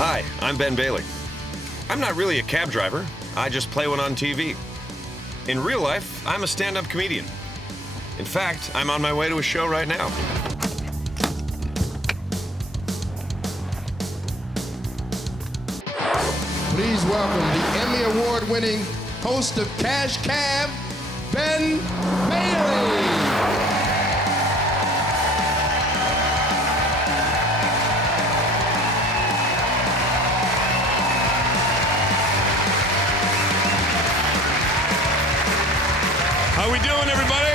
Hi, I'm Ben Bailey. I'm not really a cab driver, I just play one on TV. In real life, I'm a stand-up comedian. In fact, I'm on my way to a show right now. Please welcome the Emmy Award-winning host of Cash Cab, Ben Bailey. How we doing, everybody?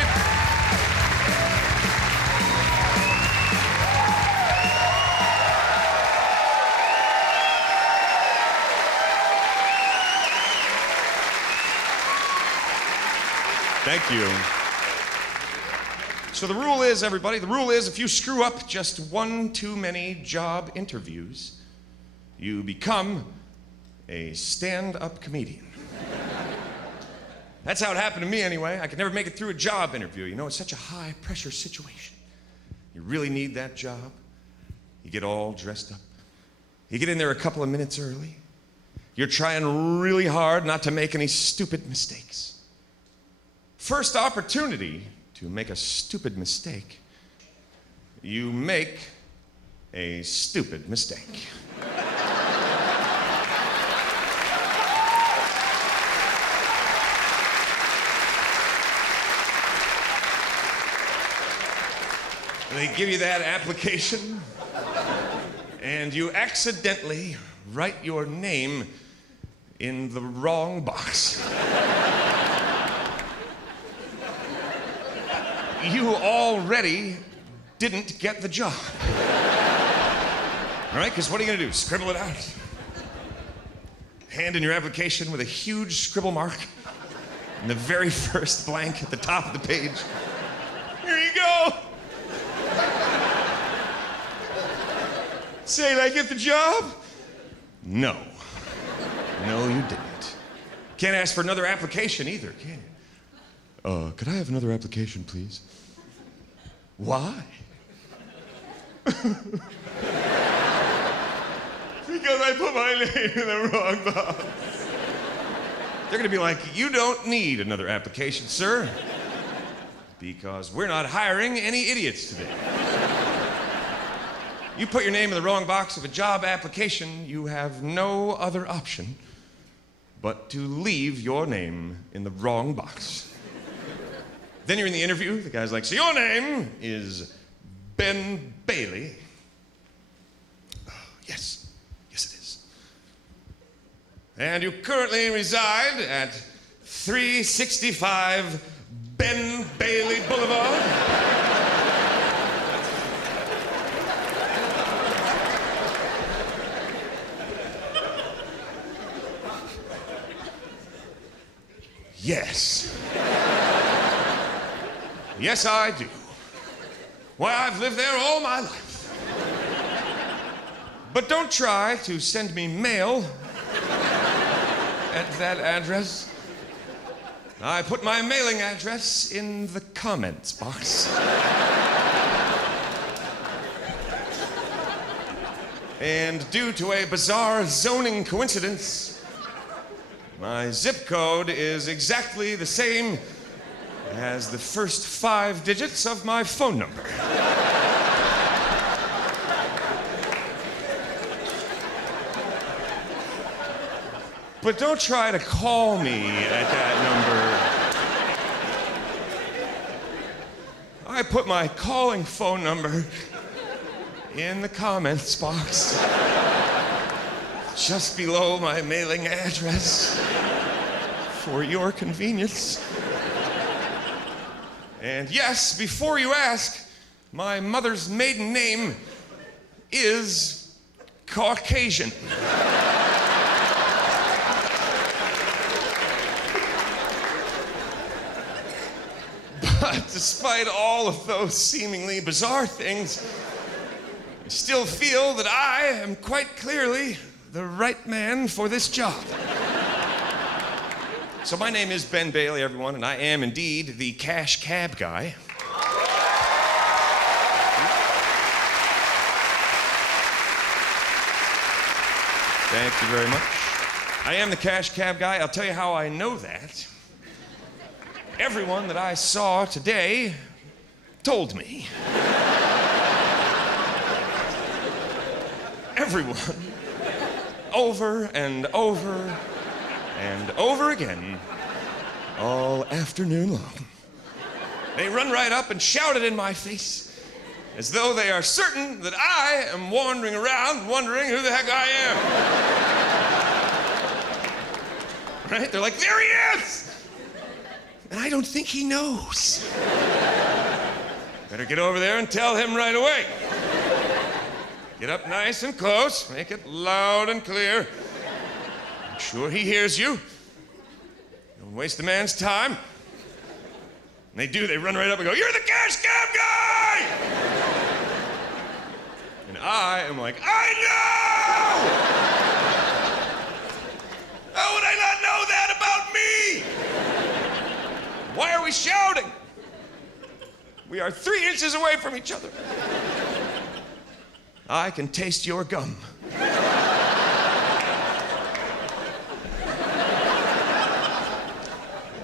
Thank you. So the rule is, everybody, the rule is if you screw up just one too many job interviews, you become a stand-up comedian. That's how it happened to me anyway. I could never make it through a job interview. You know, it's such a high-pressure situation. You really need that job. You get all dressed up. You get in there a couple of minutes early. You're trying really hard not to make any stupid mistakes. First opportunity to make a stupid mistake, you make a stupid mistake. They give you that application, and you accidentally write your name in the wrong box. You already didn't get the job. All right, because what are you gonna do? Scribble it out? Hand in your application with a huge scribble mark in the very first blank at the top of the page. Here you go. Say, did I get the job? No. No, you didn't. Can't ask for another application either, can you? Could I have another application, please? Why? Because I put my name in the wrong box. They're gonna be like, you don't need another application, sir, because we're not hiring any idiots today. You put your name in the wrong box of a job application, you have no other option but to leave your name in the wrong box. Then you're in the interview, the guy's like, so your name is Ben Bailey? Yes, yes it is. And you currently reside at 365 Ben Bailey Boulevard? Yes. Yes, I do. Why, I've lived there all my life. But don't try to send me mail at that address. I put my mailing address in the comments box. And due to a bizarre zoning coincidence, my zip code is exactly the same as the first 5 digits of my phone number. But don't try to call me at that number. I put my calling phone number in the comments box, just below my mailing address, for your convenience. And yes, before you ask, my mother's maiden name is Caucasian. But despite all of those seemingly bizarre things, I still feel that I am quite clearly the right man for this job. So my name is Ben Bailey, everyone, and I am indeed the cash cab guy. Thank you very much. I am the cash cab guy. I'll tell you how I know that. Everyone that I saw today told me. Everyone. Over and over and over again. All afternoon long. They run right up and shout it in my face as though they are certain that I am wandering around wondering who the heck I am. Right? They're like, there he is! And I don't think he knows. Better get over there and tell him right away. Get up nice and close, make it loud and clear. I'm sure he hears you. Don't waste the man's time. And they do, they run right up and go, you're the cash cab guy! And I am like, I know! How would I not know that about me? Why are we shouting? We are 3 inches away from each other. I can taste your gum.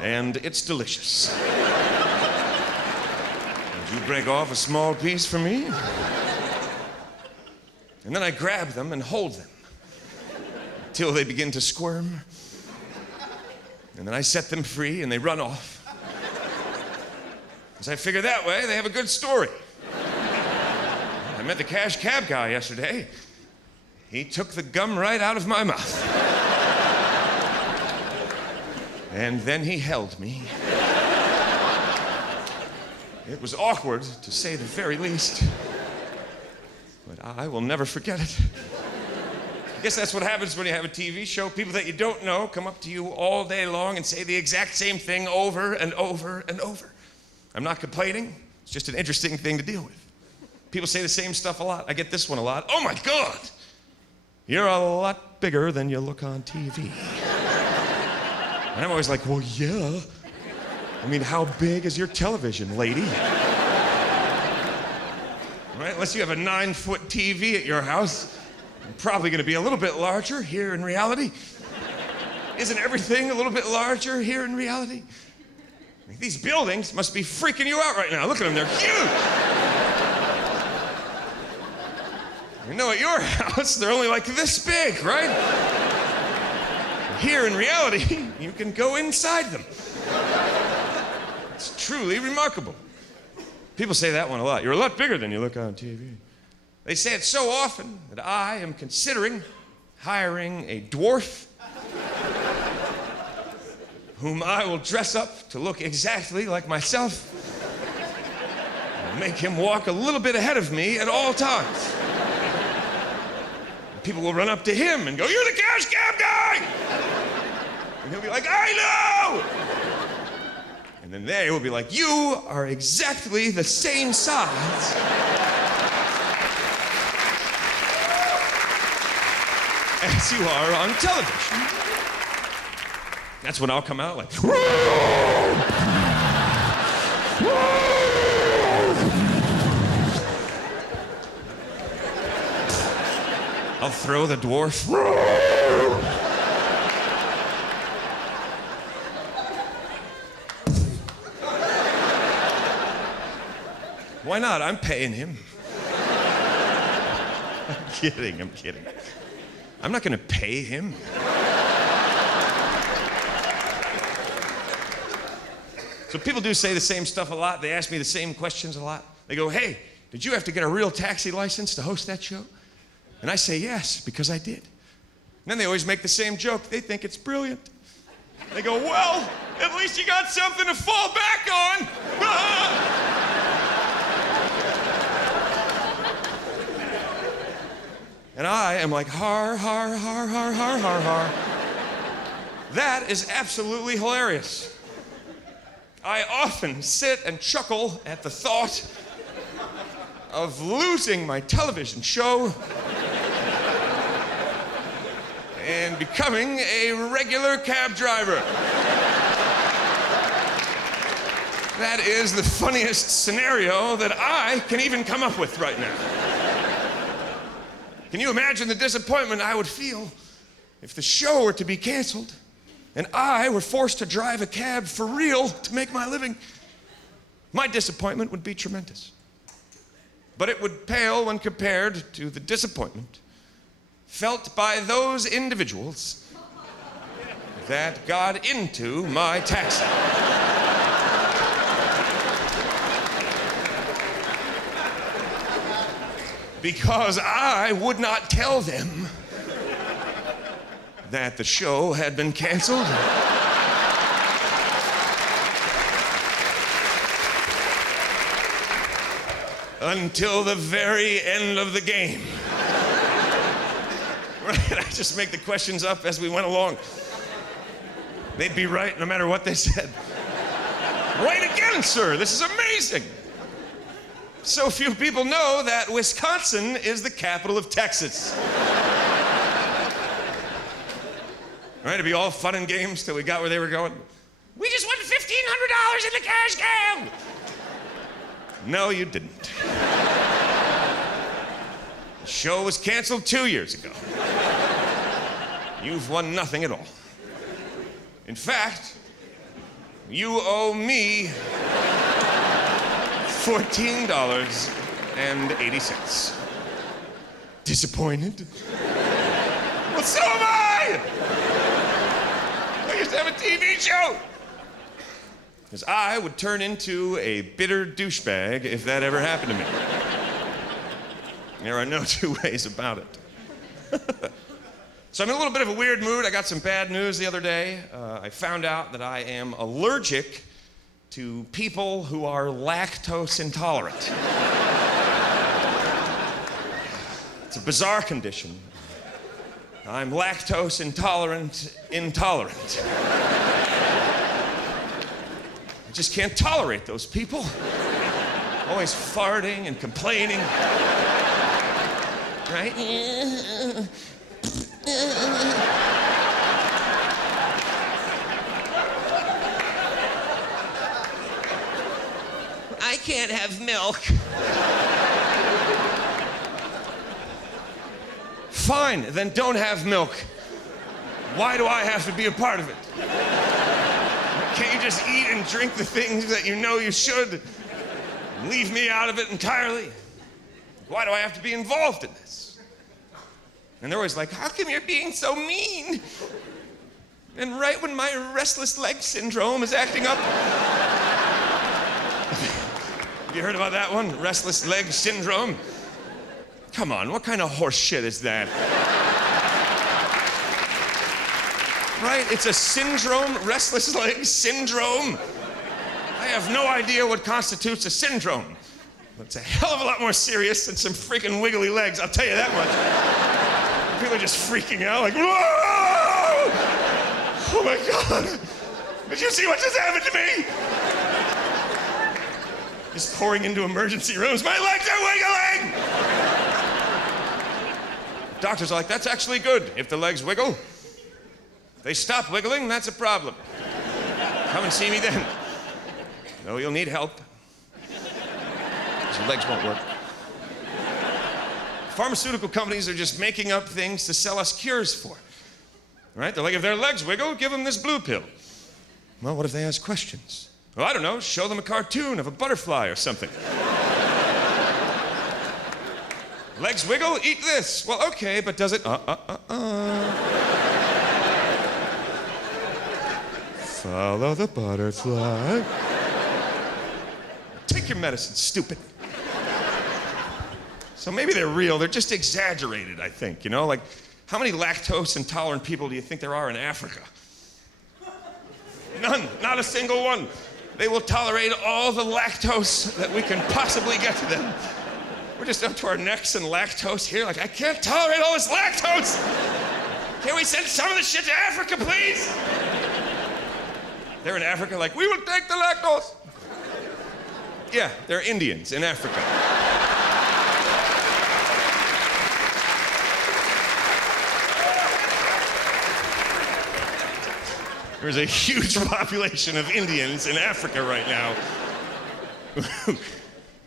And it's delicious. Would you break off a small piece for me? And then I grab them and hold them till they begin to squirm. And then I set them free and they run off. Because I figure that way they have a good story. I met the cash cab guy yesterday. He took the gum right out of my mouth. And then he held me. It was awkward, to say the very least. But I will never forget it. I guess that's what happens when you have a TV show. People that you don't know come up to you all day long and say the exact same thing over and over and over. I'm not complaining. It's just an interesting thing to deal with. People say the same stuff a lot. I get this one a lot. Oh my God! You're a lot bigger than you look on TV. And I'm always like, well, yeah. I mean, how big is your television, lady? Right? Unless you have a 9-foot TV at your house, I'm probably going to be a little bit larger here in reality. Isn't everything a little bit larger here in reality? Like, these buildings must be freaking you out right now. Look at them, they're huge. You know, at your house, they're only like this big, right? Here in reality, you can go inside them. It's truly remarkable. People say that one a lot. You're a lot bigger than you look on TV. They say it so often that I am considering hiring a dwarf whom I will dress up to look exactly like myself and make him walk a little bit ahead of me at all times. And people will run up to him and go, you're the cash cab guy! And he'll be like, I know! And then they will be like, you are exactly the same size as you are on television. That's when I'll come out like, I'll throw the dwarf. Why not? I'm paying him. I'm kidding. I'm not gonna pay him. So people do say the same stuff a lot. They ask me the same questions a lot. They go, hey, did you have to get a real taxi license to host that show? And I say yes, because I did. And then they always make the same joke. They think it's brilliant. They go, well, at least you got something to fall back on. And I am like, har, har, har, har, har, har, har. That is absolutely hilarious. I often sit and chuckle at the thought of losing my television show and becoming a regular cab driver. That is the funniest scenario that I can even come up with right now. Can you imagine the disappointment I would feel if the show were to be canceled and I were forced to drive a cab for real to make my living, my disappointment would be tremendous. But it would pale when compared to the disappointment felt by those individuals that got into my taxi. Because I would not tell them that the show had been canceled. Until the very end of the game. Right? I just make the questions up as we went along. They'd be right no matter what they said. Right again, sir. This is amazing. So few people know that Wisconsin is the capital of Texas. Right? It'd be all fun and games till we got where they were going. We just won $1,500 in the cash cab. No, you didn't. The show was canceled 2 years ago. You've won nothing at all. In fact, you owe me $14.80. Disappointed? Well, so am I! I used to have a TV show. Because I would turn into a bitter douchebag if that ever happened to me. There are no two ways about it. So I'm in a little bit of a weird mood. I got some bad news the other day. I found out that I am allergic to people who are lactose intolerant. It's a bizarre condition. I'm lactose intolerant. I just can't tolerate those people. Always farting and complaining. Right? I can't have milk. Fine, then don't have milk. Why do I have to be a part of it? Can't you just eat and drink the things that you know you should? And leave me out of it entirely? Why do I have to be involved in this? And they're always like, how come you're being so mean? And right when my restless leg syndrome is acting up. Have you heard about that one? Restless leg syndrome? Come on, what kind of horse shit is that? Right? It's a syndrome, restless leg syndrome. I have no idea what constitutes a syndrome. But it's a hell of a lot more serious than some freaking wiggly legs, I'll tell you that much. People are just freaking out like, whoa! Oh my God! Did you see what just happened to me? Just pouring into emergency rooms, my legs are wiggling! Doctors are like, that's actually good. If the legs wiggle, if they stop wiggling, that's a problem. Come and see me then. No, you'll need help. Your legs won't work. Pharmaceutical companies are just making up things to sell us cures for. Right? They're like, if their legs wiggle, give them this blue pill. Well, what if they ask questions? Well, I don't know, show them a cartoon of a butterfly or something. Legs wiggle, eat this. Well, okay, but does it? Follow the butterfly. Take your medicine, stupid. So maybe they're real, they're just exaggerated, I think, you know? Like, how many lactose intolerant people do you think there are in Africa? None, not a single one. They will tolerate all the lactose that we can possibly get to them. We're just up to our necks in lactose here, like, I can't tolerate all this lactose! Can we send some of this shit to Africa, please? They're in Africa like, we will take the lactose. Yeah, they're Indians in Africa. There's a huge population of Indians in Africa right now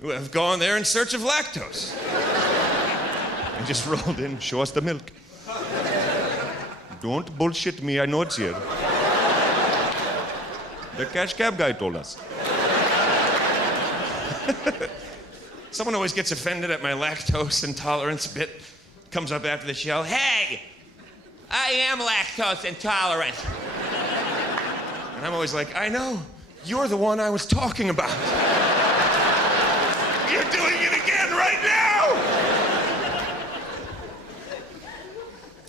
who have gone there in search of lactose. And just rolled in, show us the milk. Don't bullshit me, I know it's here. The cash cab guy told us. Someone always gets offended at my lactose intolerance bit. Comes up after the show, hey, I am lactose intolerant. And I'm always like, I know, you're the one I was talking about. You're doing it again right now!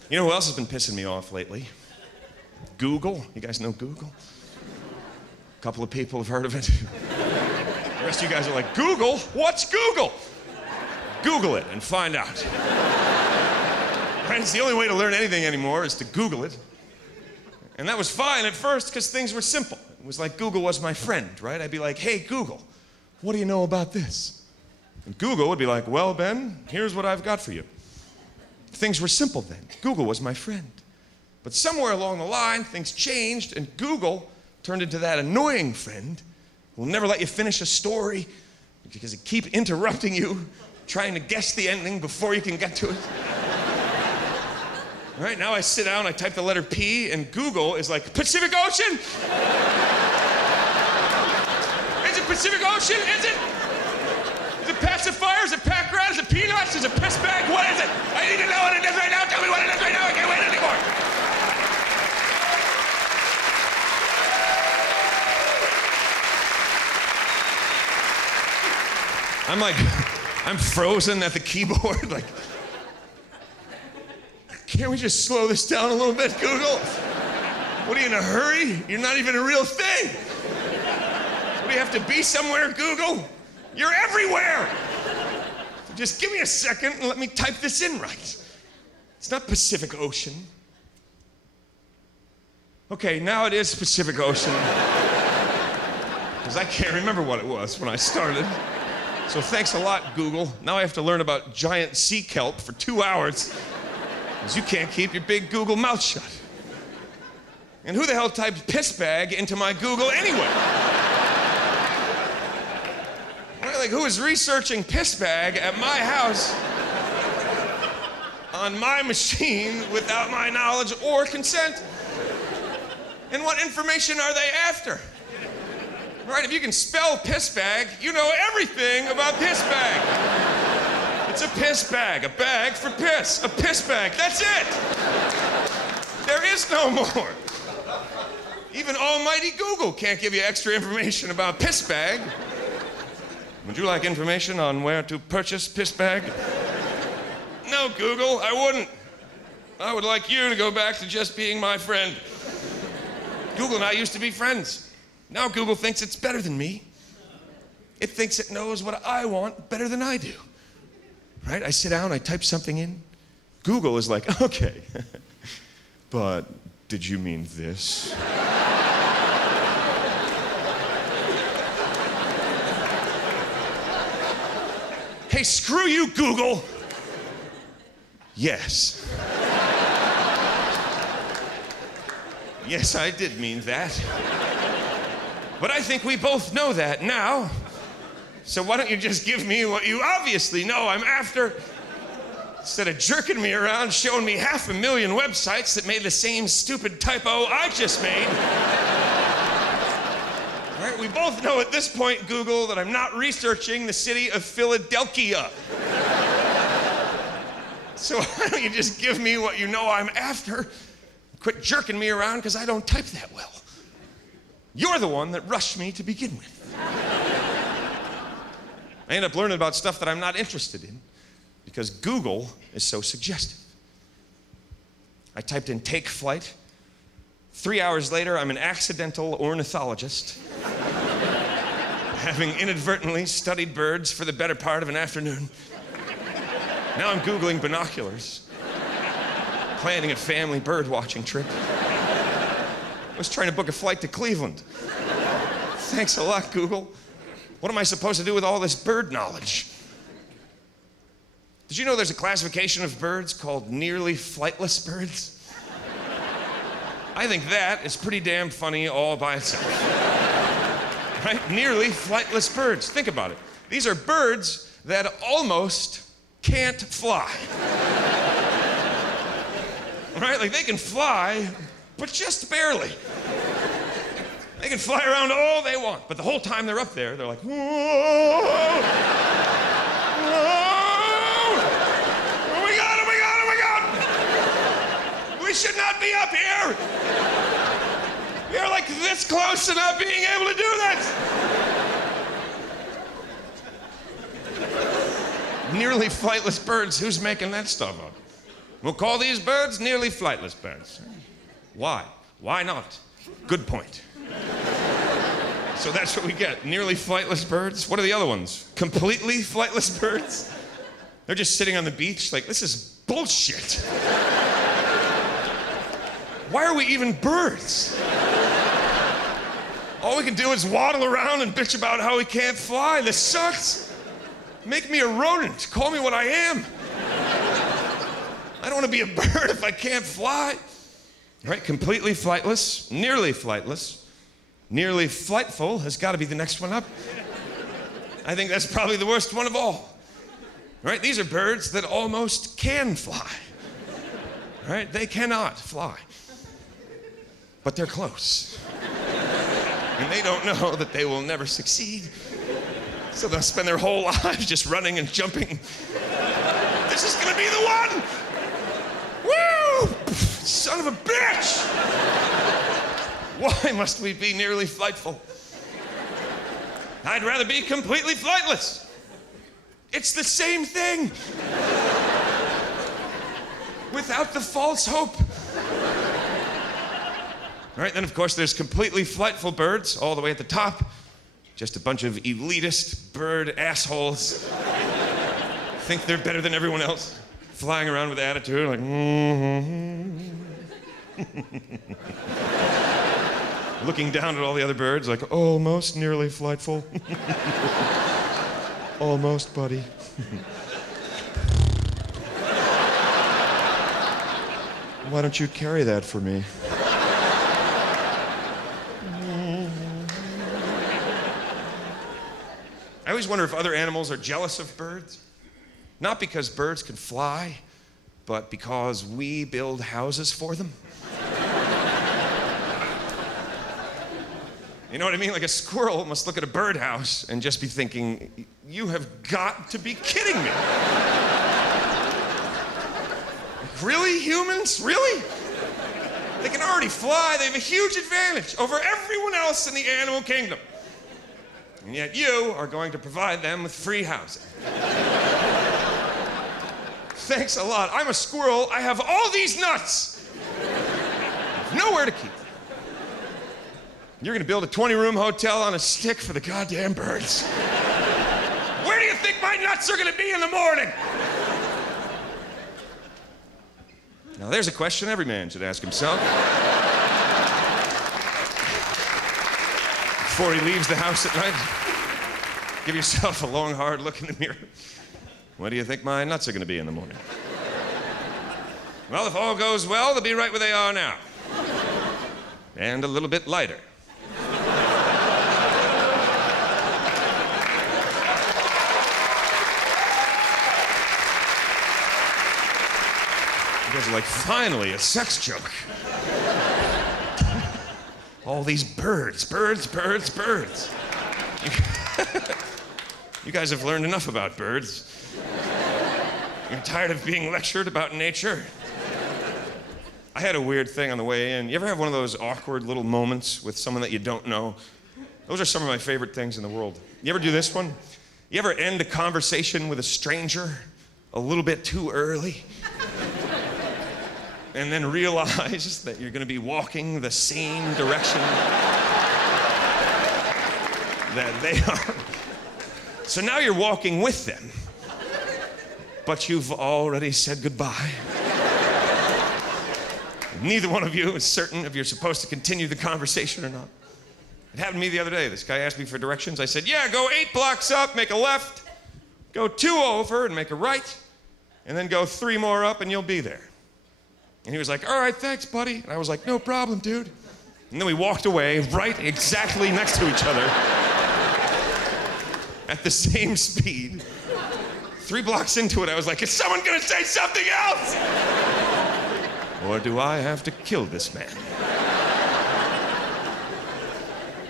You know who else has been pissing me off lately? Google. You guys know Google? A couple of people have heard of it. The rest of you guys are like, Google? What's Google? Google it and find out. Right? It's the only way to learn anything anymore is to Google it. And that was fine at first because things were simple. It was like Google was my friend, right? I'd be like, hey, Google, what do you know about this? And Google would be like, well, Ben, here's what I've got for you. Things were simple then. Google was my friend. But somewhere along the line, things changed, and Google turned into that annoying friend who will never let you finish a story because it keeps interrupting you, trying to guess the ending before you can get to it. All right, now I sit down, I type the letter P, and Google is like, Pacific Ocean? Is it Pacific Ocean? Is it? Is it pacifier? Is it pack rat? Is it peanuts? Is it piss bag? What is it? I need to know what it is right now. Tell me what it is right now. I can't wait anymore. I'm frozen at the keyboard, like, can't we just slow this down a little bit, Google? What are you in a hurry? You're not even a real thing. What, do you have to be somewhere, Google? You're everywhere. So just give me a second and let me type this in right. It's not Pacific Ocean. Okay, now it is Pacific Ocean. Because I can't remember what it was when I started. So thanks a lot, Google. Now I have to learn about giant sea kelp for 2 hours. Because you can't keep your big Google mouth shut. And who the hell typed piss bag into my Google anyway? Right, like, who is researching piss bag at my house on my machine without my knowledge or consent? And what information are they after? Right, if you can spell piss bag, you know everything about piss bag. It's a piss bag, a bag for piss, a piss bag, that's it. There is no more. Even almighty Google can't give you extra information about piss bag. Would you like information on where to purchase piss bag? No, Google, I wouldn't. I would like you to go back to just being my friend. Google and I used to be friends. Now Google thinks it's better than me. It thinks it knows what I want better than I do. Right? I sit down, I type something in. Google is like, okay, but did you mean this? Hey, screw you, Google. Yes. Yes, I did mean that. But I think we both know that now. So why don't you just give me what you obviously know I'm after, instead of jerking me around, showing me 500,000 websites that made the same stupid typo I just made. All right, we both know at this point, Google, that I'm not researching the city of Philadelphia. So why don't you just give me what you know I'm after? Quit jerking me around because I don't type that well. You're the one that rushed me to begin with. I end up learning about stuff that I'm not interested in because Google is so suggestive. I typed in take flight. 3 hours later, I'm an accidental ornithologist, having inadvertently studied birds for the better part of an afternoon. Now I'm Googling binoculars, planning a family bird watching trip. I was trying to book a flight to Cleveland. Thanks a lot, Google. What am I supposed to do with all this bird knowledge? Did you know there's a classification of birds called nearly flightless birds? I think that is pretty damn funny all by itself. Right? Nearly flightless birds. Think about it. These are birds that almost can't fly. right? Like they can fly, but just barely. They can fly around all they want, but the whole time they're up there, they're like, whoa, whoa, oh my God, oh my God, oh my God. We should not be up here. We are like this close to not being able to do this. Nearly flightless birds, who's making that stuff up? We'll call these birds nearly flightless birds. Why? Why not? Good point. So that's what we get, nearly flightless birds. What are the other ones? Completely flightless birds? They're just sitting on the beach like, this is bullshit. Why are we even birds? All we can do is waddle around and bitch about how we can't fly. This sucks. Make me a rodent. Call me what I am. I don't want to be a bird if I can't fly. Right? Completely flightless, nearly flightless. Nearly flightful has got to be the next one up. I think that's probably the worst one of all. Right? These are birds that almost can fly. Right? They cannot fly. But they're close. And they don't know that they will never succeed. So they'll spend their whole lives just running and jumping. This is gonna be the one! Woo! Son of a bitch! Why must we be nearly flightful? I'd rather be completely flightless. It's the same thing. Without the false hope. All right, then of course there's completely flightful birds all the way at the top. Just a bunch of elitist bird assholes. Think they're better than everyone else. Flying around with attitude like, looking down at all the other birds like, almost nearly flightful. Almost, buddy. Why don't you carry that for me? I always wonder if other animals are jealous of birds. Not because birds can fly, but because we build houses for them. You know what I mean? Like a squirrel must look at a birdhouse and just be thinking, you have got to be kidding me. Really, humans? Really? They can already fly. They have a huge advantage over everyone else in the animal kingdom. And yet you are going to provide them with free housing. Thanks a lot. I'm a squirrel. I have all these nuts. Nowhere to keep them. You're gonna build a 20-room hotel on a stick for the goddamn birds. Where do you think my nuts are gonna be in the morning? Now there's a question every man should ask himself. Before he leaves the house at night, give yourself a long, hard look in the mirror. What do you think my nuts are going to be in the morning? Well, if all goes well, they'll be right where they are now. And a little bit lighter. You guys are like, finally, a sex joke. All these birds, birds, birds, birds. You guys have learned enough about birds. You're tired of being lectured about nature? I had a weird thing on the way in. You ever have one of those awkward little moments with someone that you don't know? Those are some of my favorite things in the world. You ever do this one? You ever end a conversation with a stranger a little bit too early? And then realize that you're gonna be walking the same direction that they are. So now you're walking with them, but you've already said goodbye. Neither one of you is certain if you're supposed to continue the conversation or not. It happened to me the other day. This guy asked me for directions. I said, yeah, go 8 blocks up, make a left, go 2 over and make a right, and then go 3 more up and you'll be there. And he was like, all right, thanks, buddy. And I was like, no problem, dude. And then we walked away right exactly next to each other at the same speed. 3 blocks into it, I was like, is someone gonna say something else? Or do I have to kill this man?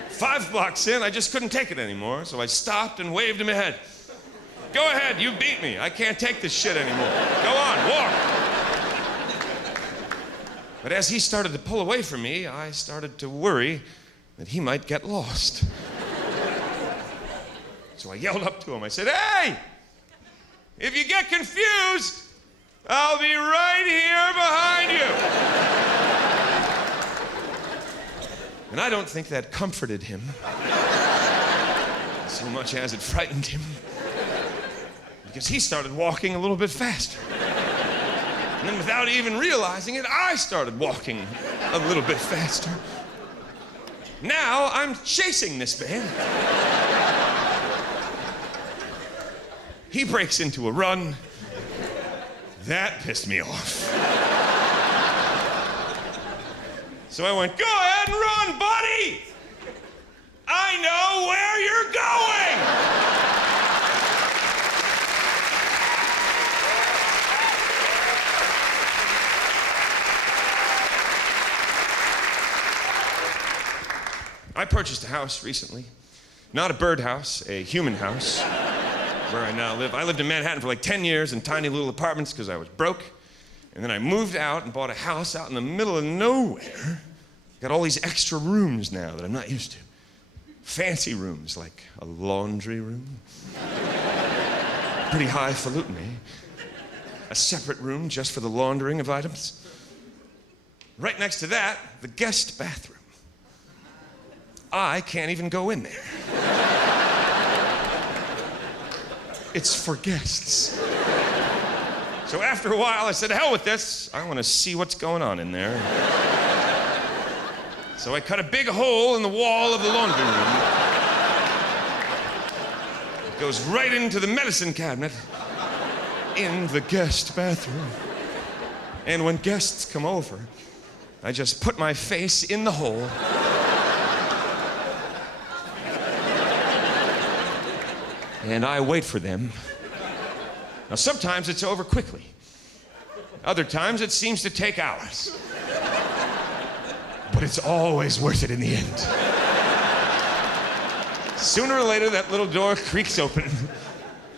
5 blocks in, I just couldn't take it anymore, so I stopped and waved him ahead. Go ahead, you beat me. I can't take this shit anymore. Go on, walk. But as he started to pull away from me, I started to worry that he might get lost. So I yelled up to him. I said, "Hey, if you get confused, I'll be right here behind you." And I don't think that comforted him so much as it frightened him, because he started walking a little bit faster. And then without even realizing it, I started walking a little bit faster. Now I'm chasing this man. He breaks into a run. That pissed me off. So I went, "Go ahead and run, buddy! I know where you're going!" I purchased a house recently. Not a birdhouse, a human house, where I now live. I lived in Manhattan for like 10 years in tiny little apartments because I was broke. And then I moved out and bought a house out in the middle of nowhere. Got all these extra rooms now that I'm not used to. Fancy rooms, like a laundry room. Pretty highfalutin, eh? A separate room just for the laundering of items. Right next to that, the guest bathroom. I can't even go in there. It's for guests. So after a while, I said, "Hell with this. I want to see what's going on in there." So I cut a big hole in the wall of the laundry room. It goes right into the medicine cabinet in the guest bathroom. And when guests come over, I just put my face in the hole. And I wait for them. Now, sometimes it's over quickly. Other times it seems to take hours. But it's always worth it in the end. Sooner or later, that little door creaks open,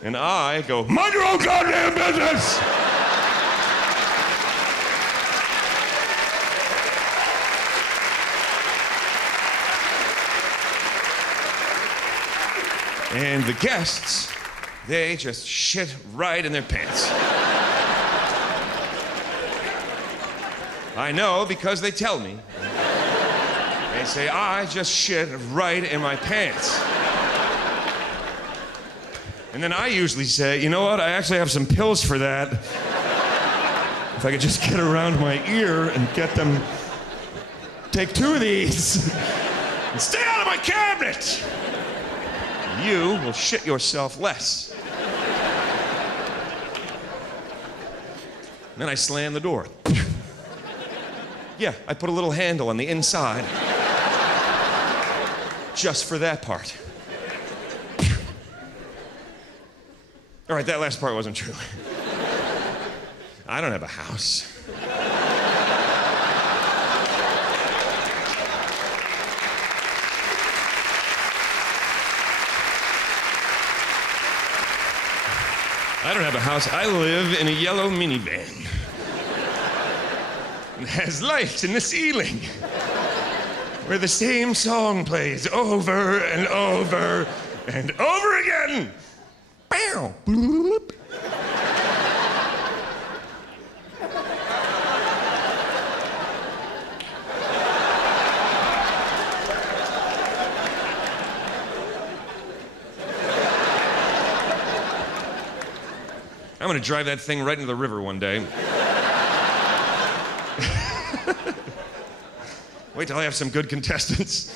and I go, "Mind your own goddamn business!" And the guests, they just shit right in their pants. I know because they tell me. They say, "I just shit right in my pants." And then I usually say, "You know what? I actually have some pills for that. If I could just get around my ear and get them, take 2 of these and stay out of my cabinet. You will shit yourself less." Then I slam the door. Yeah, I put a little handle on the inside. Just for that part. All right, that last part wasn't true. I don't have a house. I don't have a house. I live in a yellow minivan. It has lights in the ceiling where the same song plays over and over and over again. Bow. Bloop. I'm gonna drive that thing right into the river one day. Wait till I have some good contestants.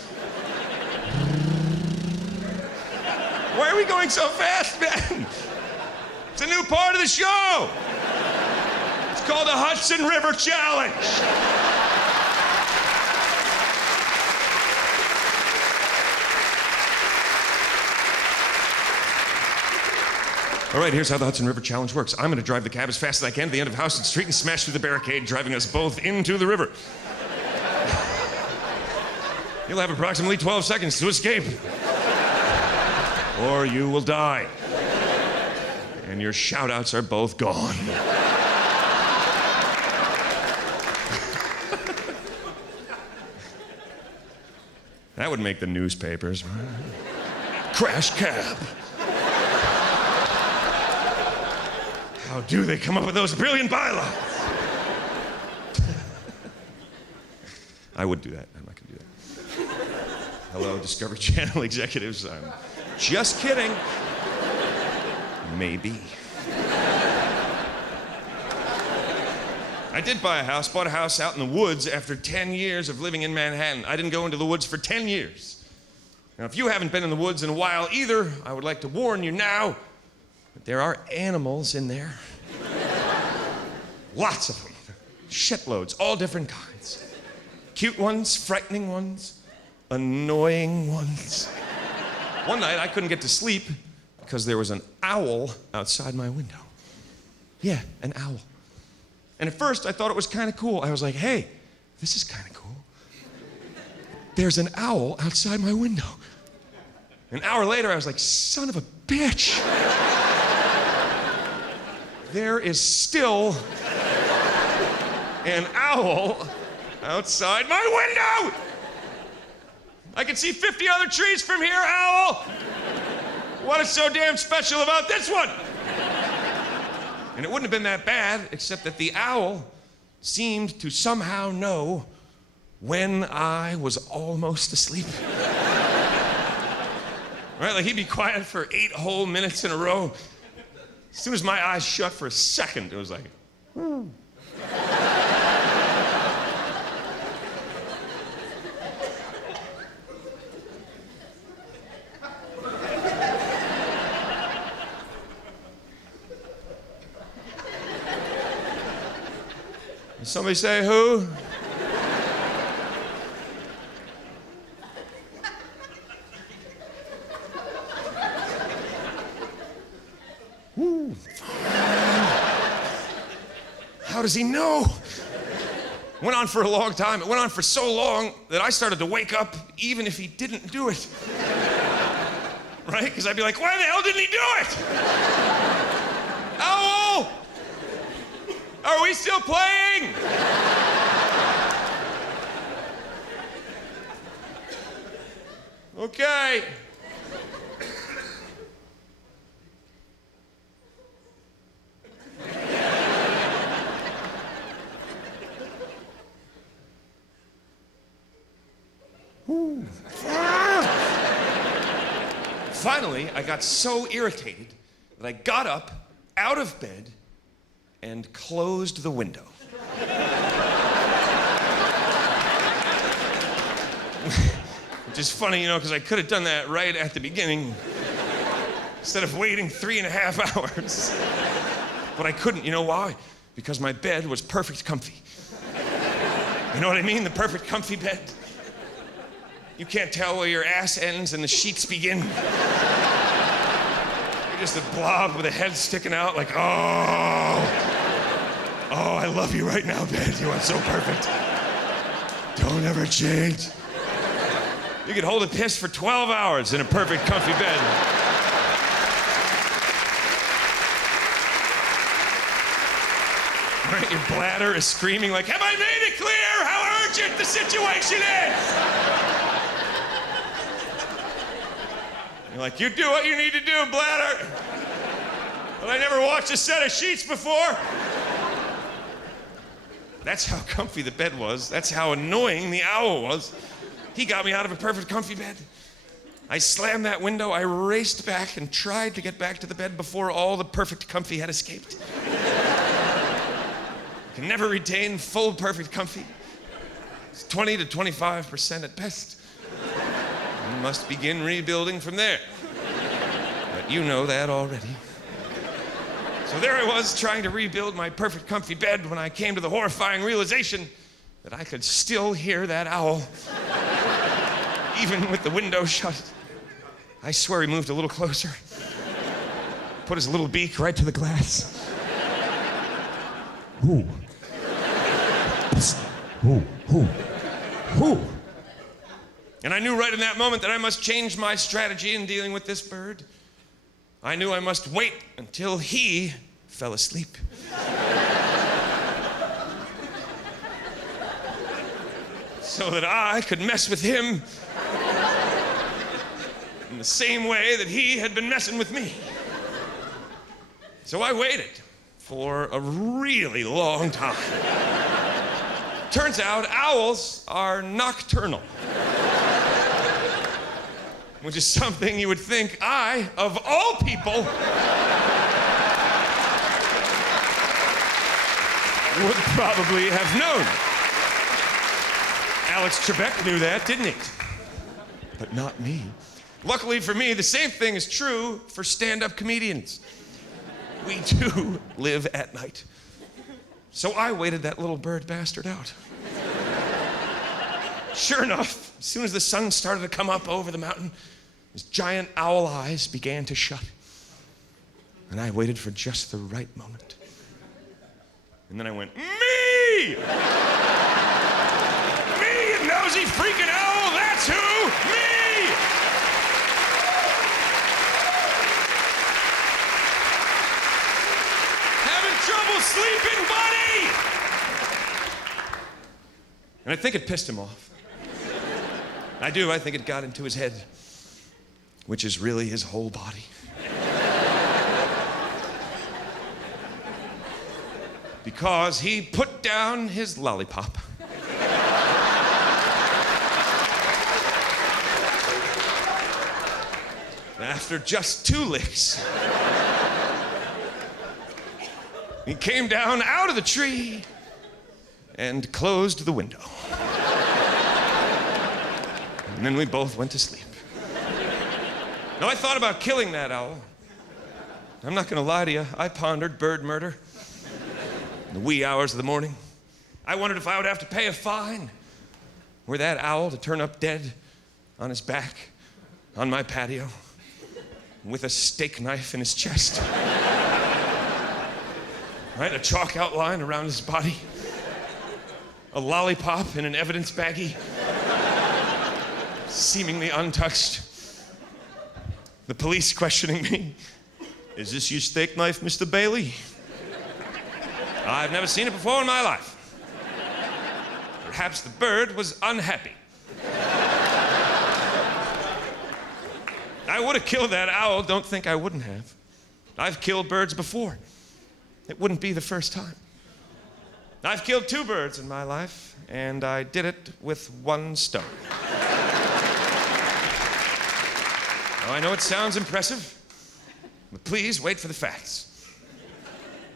Why are we going so fast, man? It's a new part of the show. It's called the Hudson River Challenge. All right, here's how the Hudson River Challenge works. I'm gonna drive the cab as fast as I can to the end of Houston Street and smash through the barricade, driving us both into the river. You'll have approximately 12 seconds to escape. Or you will die. And your shout-outs are both gone. That would make the newspapers. Crash cab. How do they come up with those brilliant bylaws? I would do that. I'm not gonna do that. Hello, Discovery Channel executives. I'm just kidding. Maybe. I did buy a house, bought a house out in the woods after 10 years of living in Manhattan. I didn't go into the woods for 10 years. Now, if you haven't been in the woods in a while either, I would like to warn you now that there are animals in there. Lots of them. Shitloads, all different kinds. Cute ones, frightening ones, annoying ones. One night I couldn't get to sleep because there was an owl outside my window. Yeah, an owl. And at first I thought it was kind of cool. I was like, hey, this is kind of cool. There's an owl outside my window. An hour later I was like, son of a bitch. There is still an owl outside my window. I can see 50 other trees from here, owl. What is so damn special about this one? And it wouldn't have been that bad, except that the owl seemed to somehow know when I was almost asleep. Right, like he'd be quiet for 8 whole minutes in a row. As soon as my eyes shut for a second, it was like, Somebody say who? How does he know? It went on for a long time. It went on for so long that I started to wake up even if he didn't do it. Right? Because I'd be like, why the hell didn't he do it? Owl! Are we still playing? Okay. Finally, I got so irritated that I got up out of bed and closed the window. Which is funny, you know, because I could have done that right at the beginning instead of waiting 3.5 hours. But I couldn't, you know why? Because my bed was perfect comfy. You know what I mean? The perfect comfy bed. You can't tell where your ass ends and the sheets begin. You're just a blob with a head sticking out like, oh, I love you right now, bed. You are so perfect. Don't ever change. You could hold a piss for 12 hours in a perfect comfy bed. Right? Your bladder is screaming like, have I made it clear how urgent the situation is? You're like, you do what you need to do, bladder. But I never watched a set of sheets before. That's how comfy the bed was. That's how annoying the owl was. He got me out of a perfect comfy bed. I slammed that window, I raced back and tried to get back to the bed before all the perfect comfy had escaped. Can never retain full perfect comfy. It's 20 to 25% at best. You must begin rebuilding from there. But you know that already. So there I was trying to rebuild my perfect comfy bed when I came to the horrifying realization that I could still hear that owl, even with the window shut. I swear he moved a little closer. put his little beak right to the glass. Who? Who? And I knew right in that moment that I must change my strategy in dealing with this bird. I knew I must wait until he fell asleep. So that I could mess with him in the same way that he had been messing with me. So I waited for a really long time. Turns out owls are nocturnal, which is something you would think I, of all people, would probably have known. Alex Trebek knew that, didn't he? But not me. Luckily for me, the same thing is true for stand-up comedians. We too live at night. So I waited that little bird bastard out. Sure enough, as soon as the sun started to come up over the mountain, his giant owl eyes began to shut. And I waited for just the right moment. And then I went, me! Me, you nosy freaking owl, that's who! Me! Trouble sleeping, buddy! And I think it pissed him off. I do, I think it got into his head, which is really his whole body. Because he put down his lollipop. After just 2 licks, he came down out of the tree and closed the window. And then we both went to sleep. Now, I thought about killing that owl. I'm not gonna lie to you, I pondered bird murder in the wee hours of the morning. I wondered if I would have to pay a fine were that owl to turn up dead on his back on my patio with a steak knife in his chest. Right, a chalk outline around his body, a lollipop in an evidence baggie, seemingly untouched. The police questioning me, "Is this your steak knife, Mr. Bailey?" I've never seen it before in my life. Perhaps the bird was unhappy. I would have killed that owl, don't think I wouldn't have. I've killed birds before. It wouldn't be the first time. I've killed 2 birds in my life, and I did it with 1 stone. Now, I know it sounds impressive, but please wait for the facts.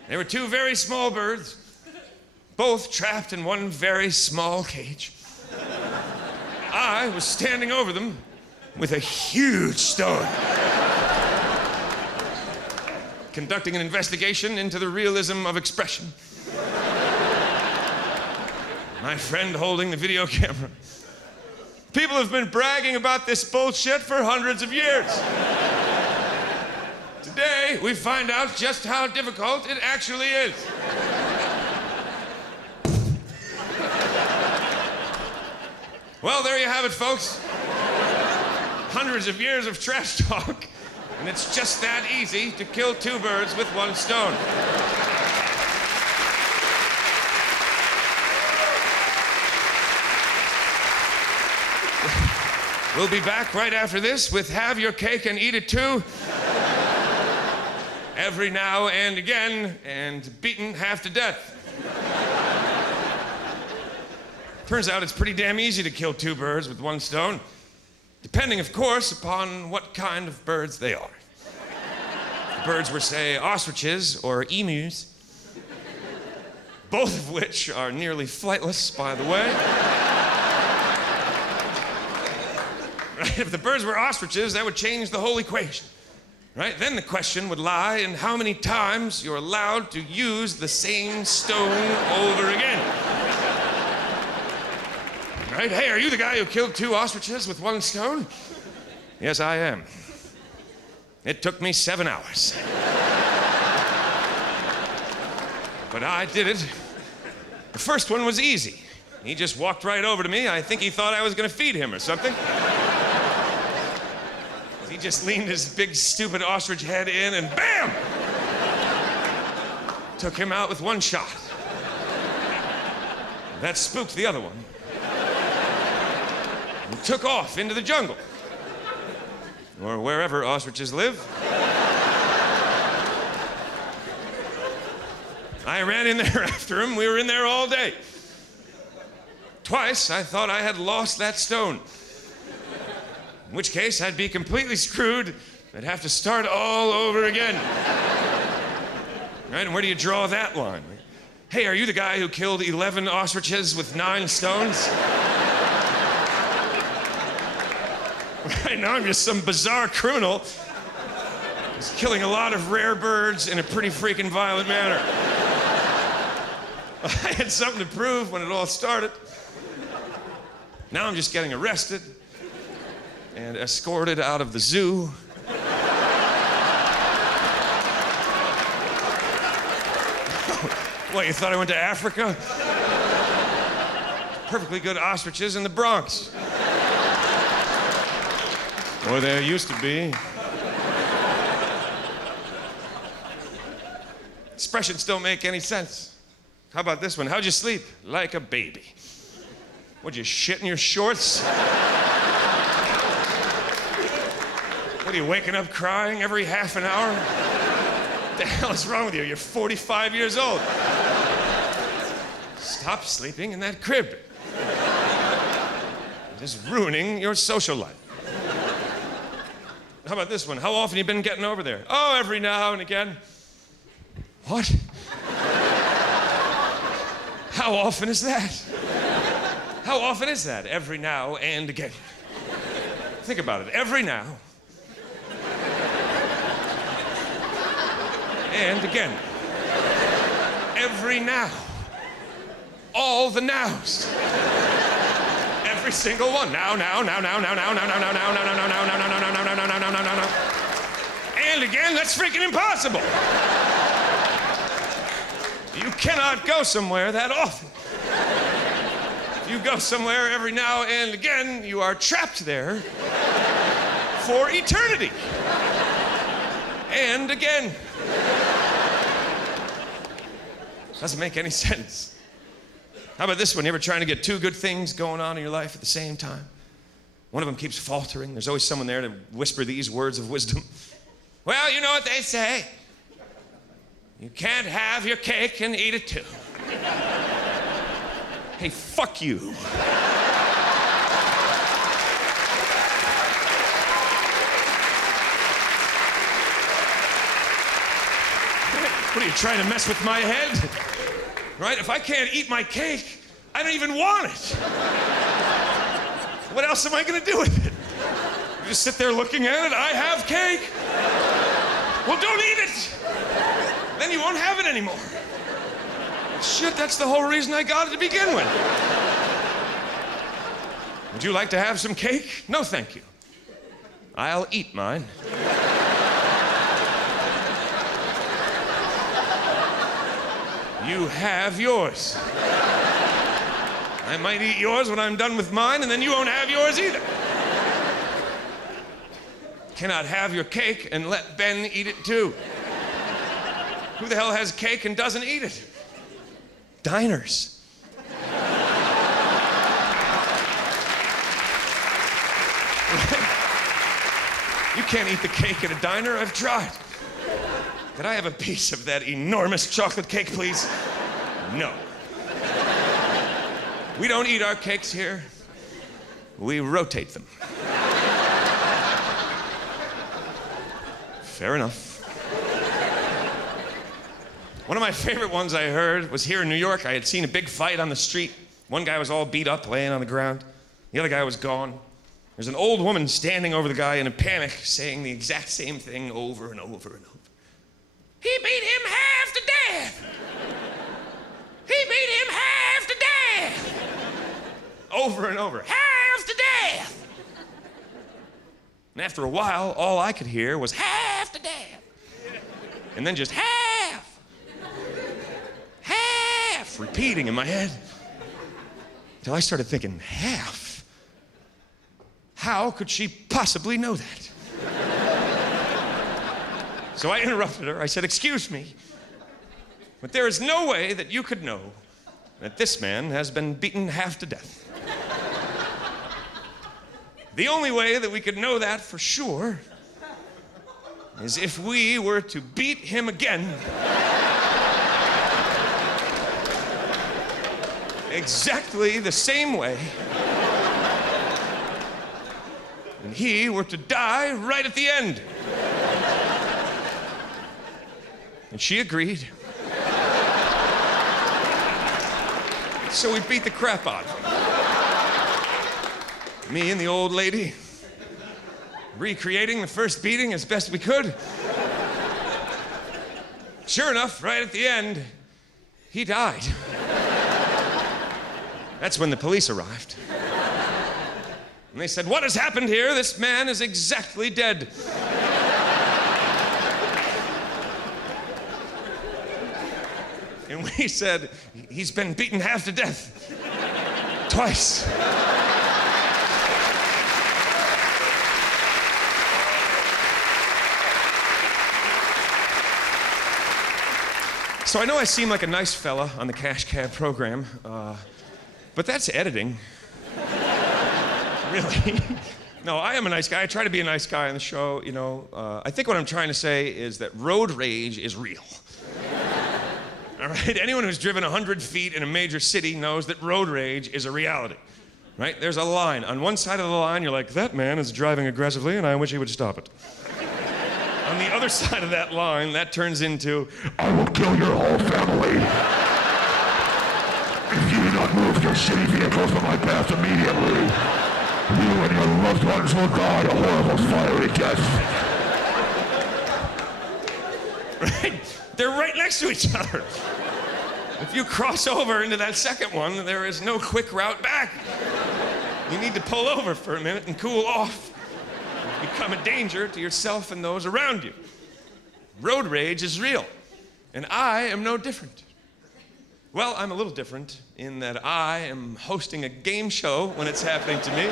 There were 2 very small birds, both trapped in one very small cage. I was standing over them with a huge stone, conducting an investigation into the realism of expression. My friend holding the video camera. People have been bragging about this bullshit for hundreds of years. Today, we find out just how difficult it actually is. Well, there you have it, folks. Hundreds of years of trash talk. And it's just that easy to kill 2 birds with 1 stone. We'll be back right after this with Have Your Cake and Eat It Too. Every now and again, and beaten half to death. Turns out it's pretty damn easy to kill 2 birds with 1 stone. Depending, of course, upon what kind of birds they are. The birds were, say, ostriches or emus, both of which are nearly flightless, by the way. Right? If the birds were ostriches, that would change the whole equation. Right? Then the question would lie in how many times you're allowed to use the same stone over again. Right? Hey, are you the guy who killed 2 ostriches with 1 stone? Yes, I am. It took me 7 hours. But I did it. The first one was easy. He just walked right over to me. I think he thought I was gonna feed him or something. He just leaned his big, stupid ostrich head in and bam! Took him out with one shot. That spooked the other one. He took off into the jungle. Or wherever ostriches live. I ran in there after him. We were in there all day. Twice I thought I had lost that stone. In which case I'd be completely screwed. I'd have to start all over again. Right, and where do you draw that line? Hey, are you the guy who killed 11 ostriches with 9 stones? Right now I'm just some bizarre criminal who's killing a lot of rare birds in a pretty freaking violent manner. I had something to prove when it all started. Now I'm just getting arrested and escorted out of the zoo. What, you thought I went to Africa? Perfectly good ostriches in the Bronx. Or there used to be. Expressions don't make any sense. How about this one? How'd you sleep? Like a baby. What'd you shit in your shorts? What are you waking up crying every half an hour? What the hell is wrong with you? You're 45 years old. Stop sleeping in that crib. Just ruining your social life. How about this one? How often you been getting over there? Oh, every now and again. What? How often is that? How often is that? Every now and again. Think about it. Every now and again. Every now. All the nows. Every single one. Now. And again, that's freaking impossible. You cannot go somewhere that often. If you go somewhere every now and again, you are trapped there for eternity. And again. Doesn't make any sense. How about this one? You ever trying to get 2 good things going on in your life at the same time? One of them keeps faltering. There's always someone there to whisper these words of wisdom. Well, you know what they say. You can't have your cake and eat it too. Hey, fuck you. What are you trying to mess with my head? Right? If I can't eat my cake, I don't even want it. What else am I going to do with it? You just sit there looking at it. I have cake. Well, don't eat it. Then you won't have it anymore. Shit, that's the whole reason I got it to begin with. Would you like to have some cake? No, thank you. I'll eat mine. You have yours. I might eat yours when I'm done with mine, and then you won't have yours either. Cannot have your cake and let Ben eat it too. Who the hell has cake and doesn't eat it? Diners. You can't eat the cake at a diner. I've tried. Could I have a piece of that enormous chocolate cake, please? No. We don't eat our cakes here. We rotate them. Fair enough. One of my favorite ones I heard was here in New York. I had seen a big fight on the street. One guy was all beat up, laying on the ground. The other guy was gone. There's an old woman standing over the guy in a panic, saying the exact same thing over and over and over. He beat him half to death. He beat him half to death. Over and over, half to death. And after a while, all I could hear was half to death. And then just half. half repeating in my head. Until I started thinking, half? How could she possibly know that? So I interrupted her. I said, excuse me, but there is no way that you could know that this man has been beaten half to death. The only way that we could know that for sure is if we were to beat him again. Exactly the same way. And he were to die right at the end. And she agreed. So we beat the crap out of him. Me and the old lady, recreating the first beating as best we could. Sure enough, right at the end, he died. That's when the police arrived. And they said, what has happened here? This man is exactly dead. And we said, he's been beaten half to death. Twice. So I know I seem like a nice fella on the Cash Cab program, but that's editing. Really. No, I am a nice guy. I try to be a nice guy on the show, you know. I think what I'm trying to say is that road rage is real. All right? Anyone who's driven 100 feet in a major city knows that road rage is a reality, right? There's a line. On one side of the line, you're like, that man is driving aggressively, and I wish he would stop it. On the other side of that line, that turns into, I will kill your whole family. If you do not move your shitty vehicles from my path immediately, you and your loved ones will die a horrible fiery death. Right? They're right next to each other. If you cross over into that second one, there is no quick route back. You need to pull over for a minute and cool off. You become a danger to yourself and those around you. Road rage is real, and I am no different. Well, I'm a little different in that I am hosting a game show when it's happening to me.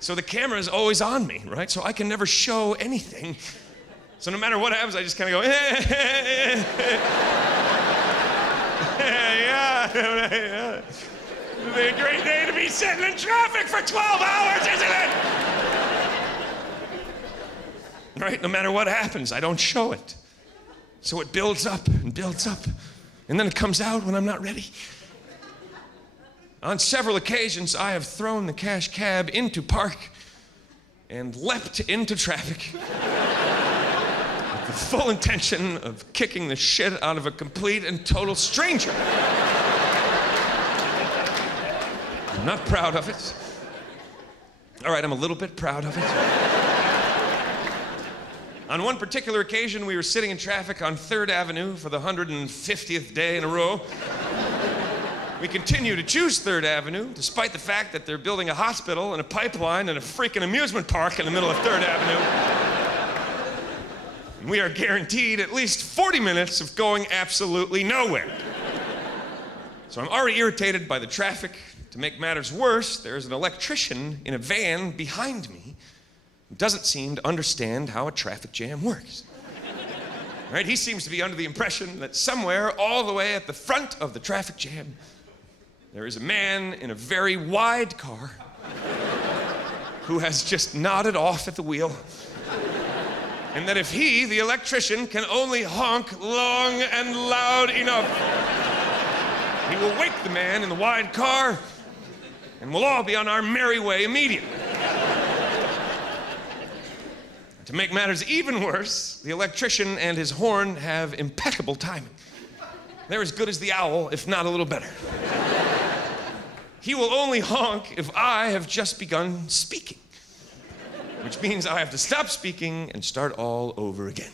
So the camera is always on me, right? So I can never show anything. So no matter what happens, I just kind of go, yeah. It'll be a great day to be sitting in traffic for 12 hours, isn't it? Right? No matter what happens, I don't show it. So it builds up and builds up, and then it comes out when I'm not ready. On several occasions, I have thrown the Cash Cab into park and leapt into traffic with the full intention of kicking the shit out of a complete and total stranger. I'm not proud of it. All right, I'm a little bit proud of it. On one particular occasion, we were sitting in traffic on 3rd Avenue for the 150th day in a row. We continue to choose 3rd Avenue, despite the fact that they're building a hospital and a pipeline and a freaking amusement park in the middle of 3rd Avenue. And we are guaranteed at least 40 minutes of going absolutely nowhere. So I'm already irritated by the traffic. To make matters worse, there's an electrician in a van behind me who doesn't seem to understand how a traffic jam works. Right? He seems to be under the impression that somewhere all the way at the front of the traffic jam, there is a man in a very wide car who has just nodded off at the wheel. And that if he, the electrician, can only honk long and loud enough, he will wake the man in the wide car, and we'll all be on our merry way immediately. To make matters even worse, the electrician and his horn have impeccable timing. They're as good as the owl, if not a little better. He will only honk if I have just begun speaking, which means I have to stop speaking and start all over again.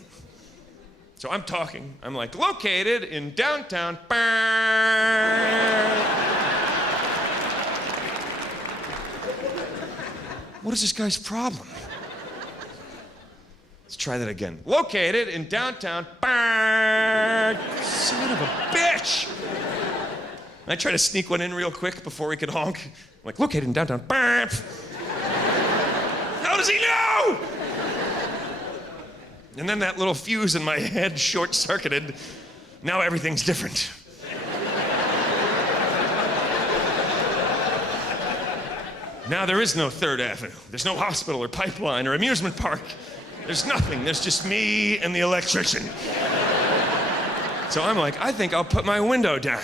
So I'm talking. I'm like, located in downtown. What is this guy's problem? Let's try that again. Located in downtown Son of a bitch! I try to sneak one in real quick before he could honk. I'm like, located in downtown. How does he know? And then that little fuse in my head short-circuited. Now everything's different. Now there is no 3rd Avenue. There's no hospital or pipeline or amusement park. There's nothing. There's just me and the electrician. So I'm like, I think I'll put my window down.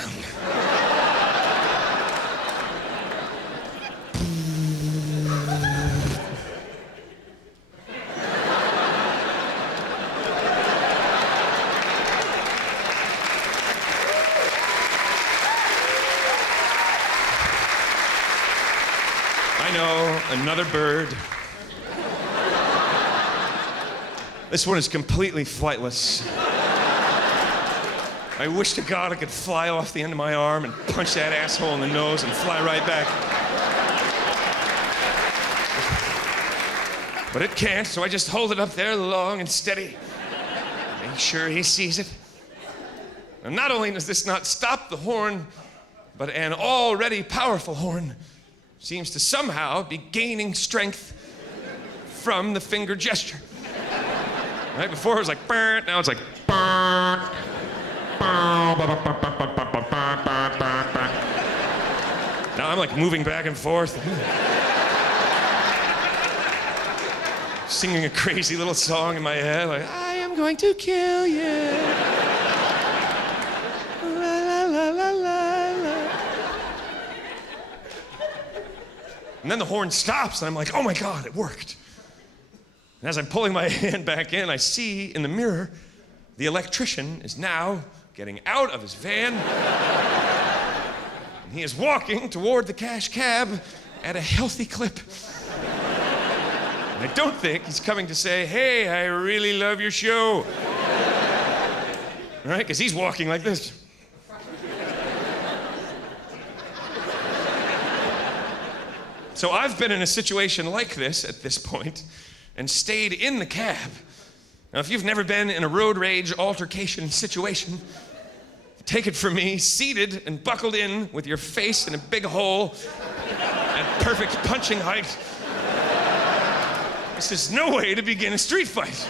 I know, another bird. This one is completely flightless. I wish to God I could fly off the end of my arm and punch that asshole in the nose and fly right back. But it can't, so I just hold it up there long and steady. Make sure he sees it. And not only does this not stop the horn, but an already powerful horn seems to somehow be gaining strength from the finger gesture. Right before it was like, burr, now it's like, burr. Now I'm like moving back and forth, singing a crazy little song in my head, like, I am going to kill you. La, la, la, la, la, la. And then the horn stops, and I'm like, oh my God, it worked. And as I'm pulling my hand back in, I see in the mirror the electrician is now getting out of his van. And he is walking toward the cash cab at a healthy clip. And I don't think he's coming to say, hey, I really love your show. Right? Because he's walking like this. So I've been in a situation like this at this point and stayed in the cab. Now, if you've never been in a road rage altercation situation, take it from me, seated and buckled in with your face in a big hole at perfect punching height. This is no way to begin a street fight.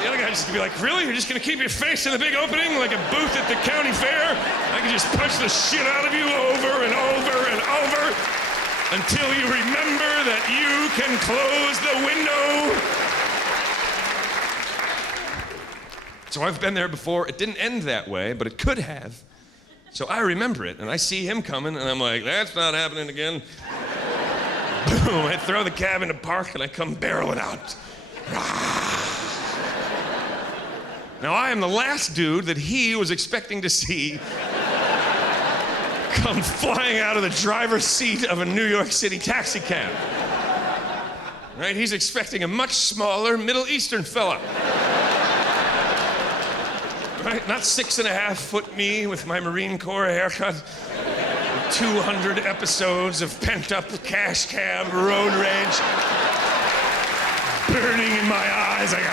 The other guy's just gonna be like, really? You're just gonna keep your face in the big opening like a booth at the county fair? I can just punch the shit out of you over and over and over until you remember that you can close the window. So I've been there before. It didn't end that way, but it could have. So I remember it, and I see him coming, and I'm like, that's not happening again. Boom, I throw the cab into park, and I come barreling out. Now, I am the last dude that he was expecting to see come flying out of the driver's seat of a New York City taxi cab. Right? He's expecting a much smaller Middle Eastern fella. Right? Not 6.5 foot me with my Marine Corps haircut. 200 episodes of pent-up cash cab road rage. Burning in my eyes like,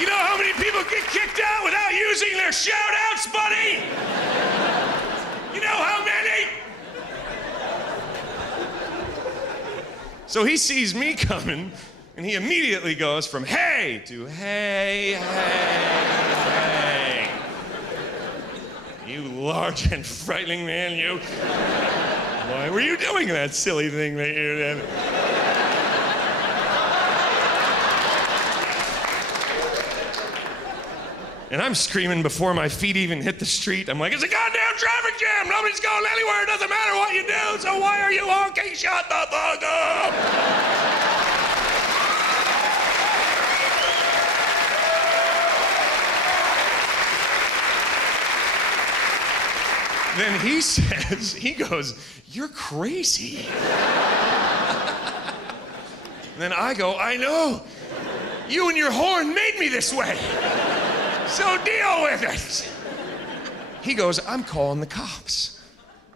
You know how many people get kicked out without using their shout-outs, buddy? You know how many? So he sees me coming, and he immediately goes from hey to hey, hey, hey. You large and frightening man, you. Why were you doing that silly thing that you did? And I'm screaming before my feet even hit the street. I'm like, it's a goddamn traffic jam. Nobody's going anywhere. It doesn't matter what you do. So why are you honking? Shut the fuck up. Then he says, he goes, you're crazy. Then I go, I know. You and your horn made me this way. So deal with it. He goes, I'm calling the cops.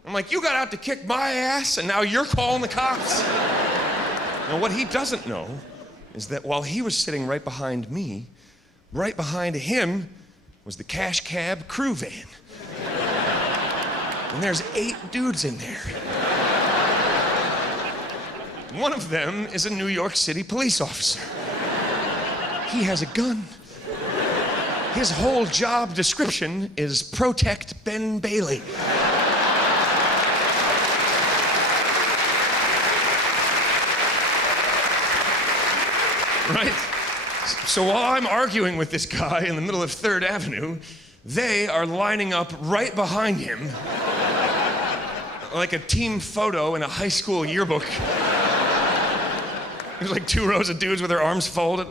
I'm like, you got out to kick my ass and now you're calling the cops? Now what he doesn't know is that while he was sitting right behind me, Right behind him was the cash cab crew van. And there's 8 dudes in there. One of them is a New York City police officer. He has a gun. His whole job description is protect Ben Bailey. Right? So while I'm arguing with this guy in the middle of 3rd Avenue, they are lining up right behind him like a team photo in a high school yearbook. There's like 2 rows of dudes with their arms folded.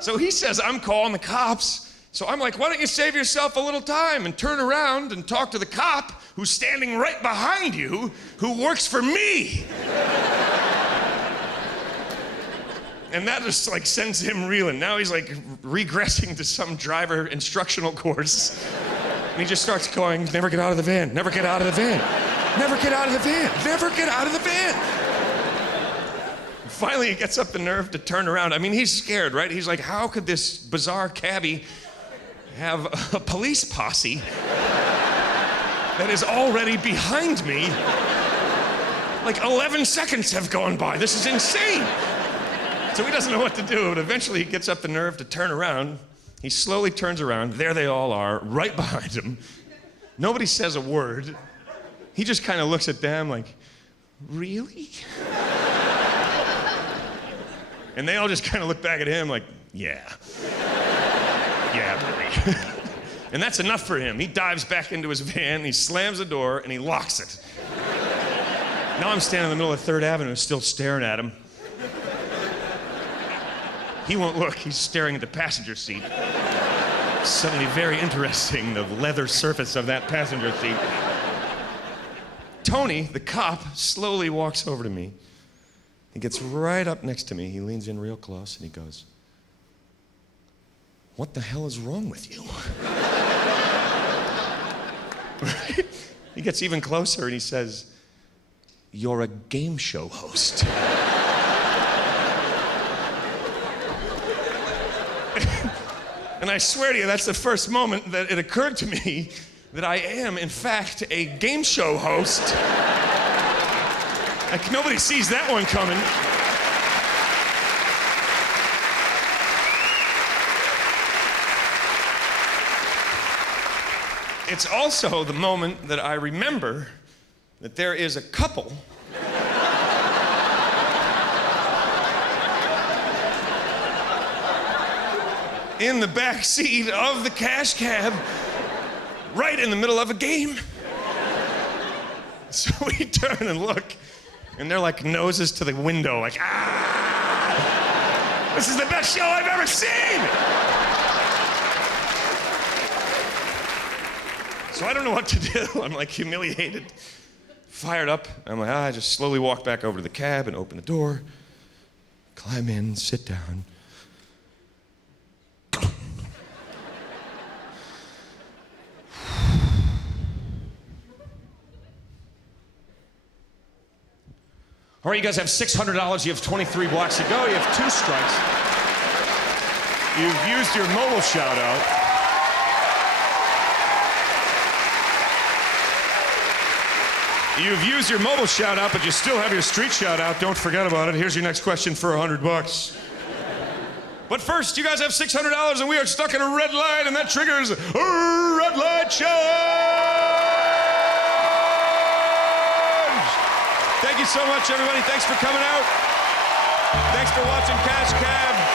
So he says, I'm calling the cops. So I'm like, why don't you save yourself a little time and turn around and talk to the cop who's standing right behind you, who works for me. And that just like sends him reeling. Now he's like regressing to some driver instructional course. And he just starts going, never get out of the van, never get out of the van, never get out of the van, never get out of the van. Finally, he gets up the nerve to turn around. I mean, he's scared, right? He's like, how could this bizarre cabbie have a police posse that is already behind me? Like 11 seconds have gone by. This is insane. So he doesn't know what to do, but eventually he gets up the nerve to turn around. He slowly turns around. There they all are, right behind him. Nobody says a word. He just kind of looks at them like, really? And they all just kind of look back at him like, yeah. Yeah, really. And that's enough for him. He dives back into his van, he slams the door, and he locks it. Now I'm standing in the middle of 3rd Avenue, still staring at him. He won't look, he's staring at the passenger seat. Suddenly very interesting, the leather surface of that passenger seat. Tony, the cop, slowly walks over to me. He gets right up next to me, he leans in real close, and he goes, what the hell is wrong with you? Right? He gets even closer and he says, you're a game show host. And I swear to you, that's the first moment that it occurred to me that I am, in fact, a game show host. Like, nobody sees that one coming. It's also the moment that I remember that there is a couple in the back seat of the cash cab, right in the middle of a game. So we turn and look, and they're like noses to the window, like, ah! This is the best show I've ever seen! So I don't know what to do. I'm like humiliated, fired up. I'm like, I just slowly walk back over to the cab and open the door, climb in, sit down. All right, you guys have $600. You have 23 blocks to go. You have 2 strikes. You've used your mobile shout-out. You've used your mobile shout-out, but you still have your street shout-out. Don't forget about it. Here's your next question for $100. But first, you guys have $600, and we are stuck in a red light, and that triggers a red light challenge! Thank you so much, everybody. Thanks for coming out. Thanks for watching Cash Cab.